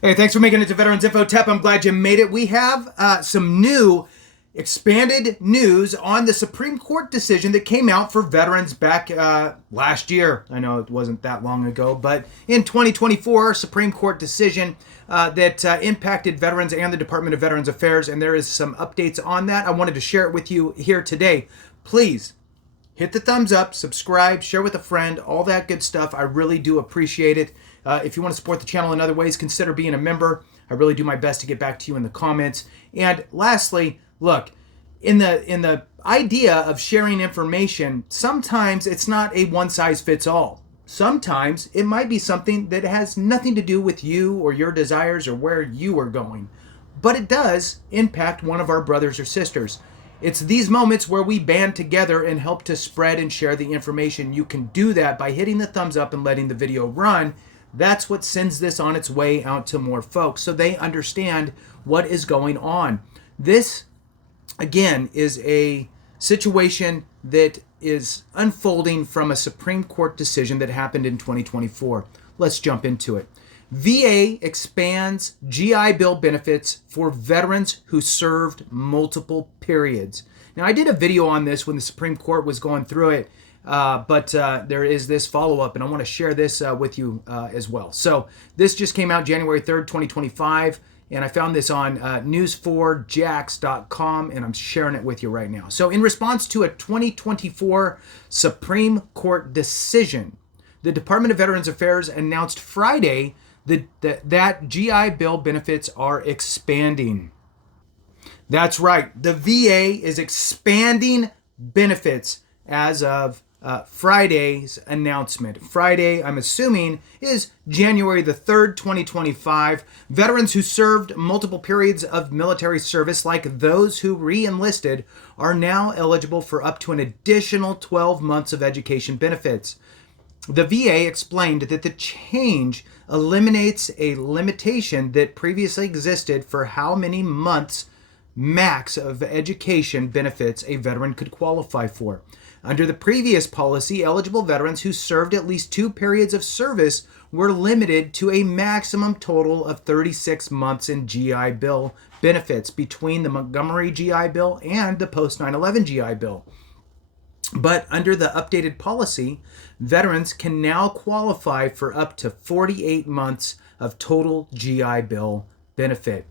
Hey, thanks for making it to Veterans Info Tep. I'm glad you made it. We have some new expanded news on the Supreme Court decision that came out for veterans back last year. I know it wasn't that long ago, but in 2024, Supreme Court decision that impacted veterans and the Department of Veterans Affairs, and there is some updates on that. I wanted to share it with you here today. Please hit the thumbs up, subscribe, share with a friend, all that good stuff. I really do appreciate it. If you want to support the channel in other ways, consider being a member. I really do my best to get back to you in the comments. And lastly, look, in the idea of sharing information, sometimes it's not a one-size-fits-all. Sometimes it might be something that has nothing to do with you or your desires or where you are going, but it does impact one of our brothers or sisters. It's these moments where we band together and help to spread and share the information. You can do that by hitting the thumbs up and letting the video run. That's what sends this on its way out to more folks so they understand what is going on. This, again, is a situation that is unfolding from a Supreme Court decision that happened in 2024. Let's jump into it. VA expands GI Bill benefits for veterans who served multiple periods. Now, I did a video on this when the Supreme Court was going through it, but there is this follow-up, and I want to share this with you as well. So this just came out January 3rd, 2025, and I found this on news4jax.com, and I'm sharing it with you right now. So in response to a 2024 Supreme Court decision, the Department of Veterans Affairs announced Friday that GI Bill benefits are expanding. That's right. The VA is expanding benefits as of Friday's announcement. Friday, I'm assuming, is January the 3rd, 2025. Veterans who served multiple periods of military service, like those who re-enlisted, are now eligible for up to an additional 12 months of education benefits. The VA explained that the change eliminates a limitation that previously existed for how many months max of education benefits a veteran could qualify for. Under the previous policy, eligible veterans who served at least 2 periods of service were limited to a maximum total of 36 months in GI Bill benefits between the Montgomery GI Bill and the post 9/11 GI Bill. But under the updated policy, veterans can now qualify for up to 48 months of total GI Bill benefit.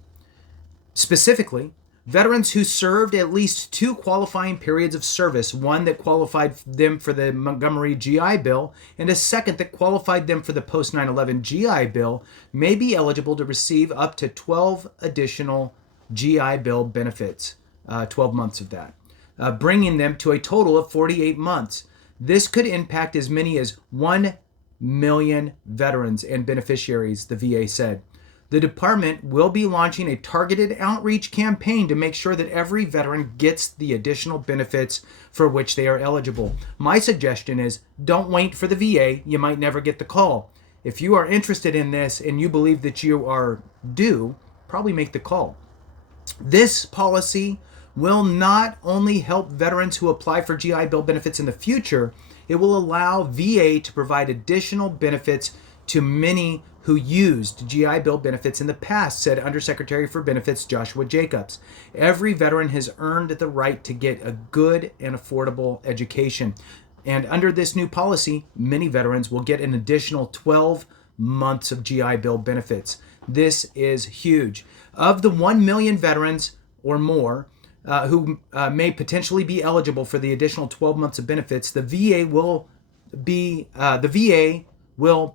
Specifically, veterans who served at least 2 qualifying periods of service, one that qualified them for the Montgomery GI Bill and a second that qualified them for the post 9/11 GI Bill, may be eligible to receive up to 12 additional GI Bill benefits, 12 months of that. Bringing them to a total of 48 months. This could impact as many as 1 million veterans and beneficiaries, the VA said. The department will be launching a targeted outreach campaign to make sure that every veteran gets the additional benefits for which they are eligible. My suggestion is don't wait for the VA. You might never get the call. If you are interested in this and you believe that you are due, probably make the call. This policy will not only help veterans who apply for GI Bill benefits in the future, it will allow VA to provide additional benefits to many who used GI Bill benefits in the past, said Undersecretary for Benefits Joshua Jacobs. Every veteran has earned the right to get a good and affordable education. And under this new policy, many veterans will get an additional 12 months of GI Bill benefits. This is huge. Of the 1 million veterans or more who may potentially be eligible for the additional 12 months of benefits, the VA will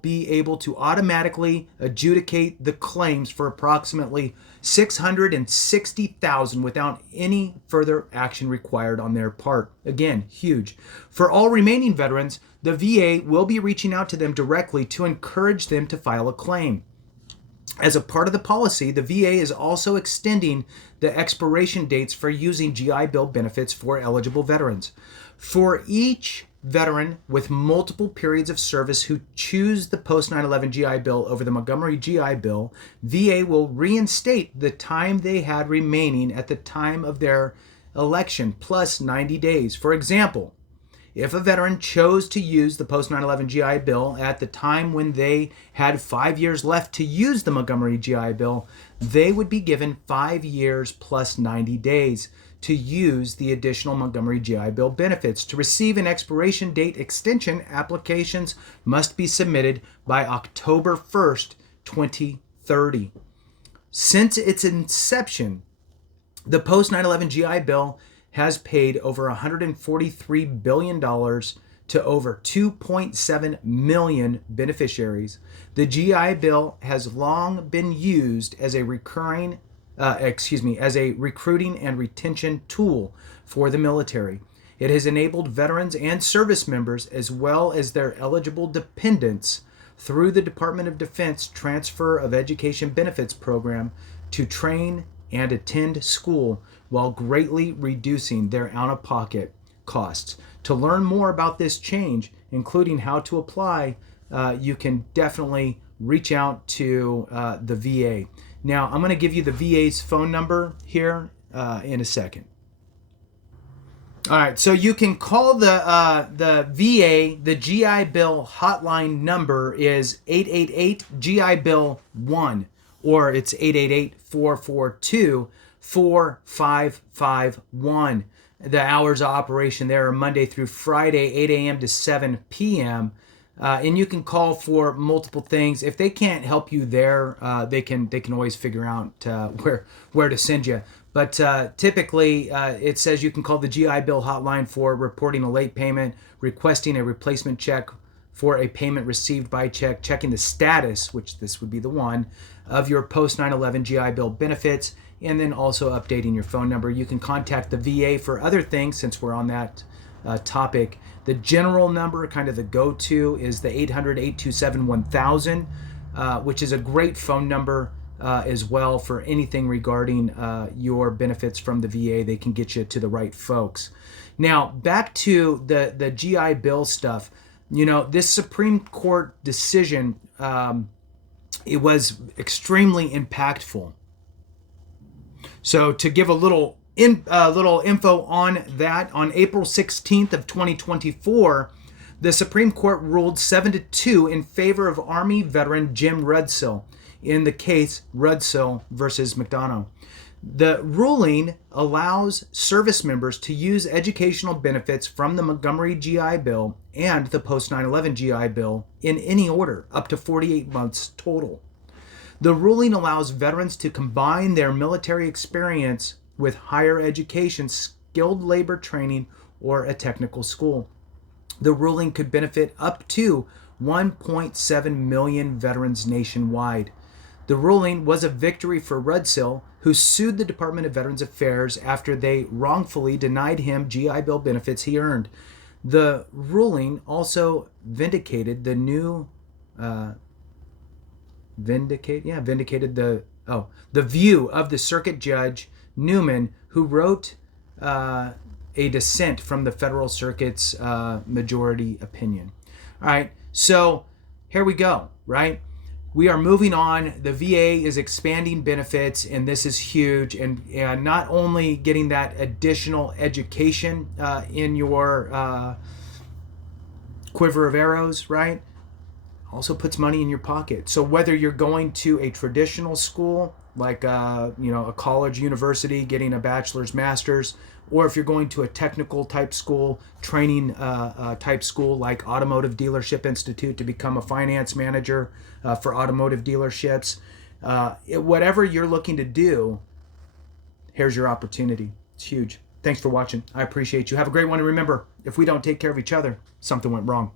be able to automatically adjudicate the claims for approximately 660,000 without any further action required on their part. Again, huge. For all remaining veterans, the VA will be reaching out to them directly to encourage them to file a claim. As a part of the policy, the VA is also extending the expiration dates for using GI Bill benefits for eligible veterans. For each veteran with multiple periods of service who choose the post 9/11 GI Bill over the Montgomery GI Bill, VA will reinstate the time they had remaining at the time of their election plus 90 days. For example, If a veteran chose to use the post 9/11 GI Bill at the time when they had 5 years left to use the Montgomery GI Bill, they would be given 5 years plus 90 days to use the additional Montgomery GI Bill benefits. To receive an expiration date extension, applications must be submitted by October 1st, 2030. Since its inception, the post 9/11 GI Bill has paid over $143 billion to over 2.7 million beneficiaries. The GI Bill has long been used as a recruiting and retention tool for the military. It has enabled veterans and service members, as well as their eligible dependents, through the Department of Defense Transfer of Education Benefits program, to train and attend school while greatly reducing their out-of-pocket costs. To learn more about this change, including how to apply, you can definitely reach out to the VA. Now, I'm going to give you the VA's phone number here in a second. All right, so you can call the VA. The GI Bill hotline number is 888 GI Bill 1, or it's 888-442-4551. The hours of operation there are Monday through Friday, 8 a.m. to 7 p.m. And you can call for multiple things. If they can't help you there, they can always figure out where to send you. But typically, it says you can call the GI Bill hotline for reporting a late payment, requesting a replacement check for a payment received by check, checking the status, which this would be the one, of your post 9/11 GI Bill benefits, and then also updating your phone number. You can contact the VA for other things, since we're on that topic. The general number, kind of the go-to, is the 800-827-1000, which is a great phone number as well for anything regarding your benefits from the VA. They can get you to the right folks. Now, back to the GI Bill stuff. You know, this Supreme Court decision, it was extremely impactful. So to give a little info on that, on April 16th of 2024, the Supreme Court ruled 7-2 in favor of Army veteran Jim Rudsill in the case Rudsill versus McDonough. The ruling allows service members to use educational benefits from the Montgomery GI Bill and the post 9/11 GI Bill in any order, up to 48 months total. The ruling allows veterans to combine their military experience with higher education, skilled labor training, or a technical school. The ruling could benefit up to 1.7 million veterans nationwide. The ruling was a victory for Rudsill, who sued the Department of Veterans Affairs after they wrongfully denied him GI Bill benefits he earned. The ruling also vindicated the new vindicated the view of the circuit judge Newman, who wrote a dissent from the Federal Circuit's majority opinion. All right, so here we go, right? We are moving on. The VA is expanding benefits, and this is huge. And not only getting that additional education in your quiver of arrows, right? Also puts money in your pocket. So whether you're going to a traditional school, like a college, university, getting a bachelor's, master's, or if you're going to a technical type school, training type school like Automotive Dealership Institute to become a finance manager for automotive dealerships, whatever you're looking to do, here's your opportunity. It's huge. Thanks for watching. I appreciate you. Have a great one. And remember, if we don't take care of each other, something went wrong.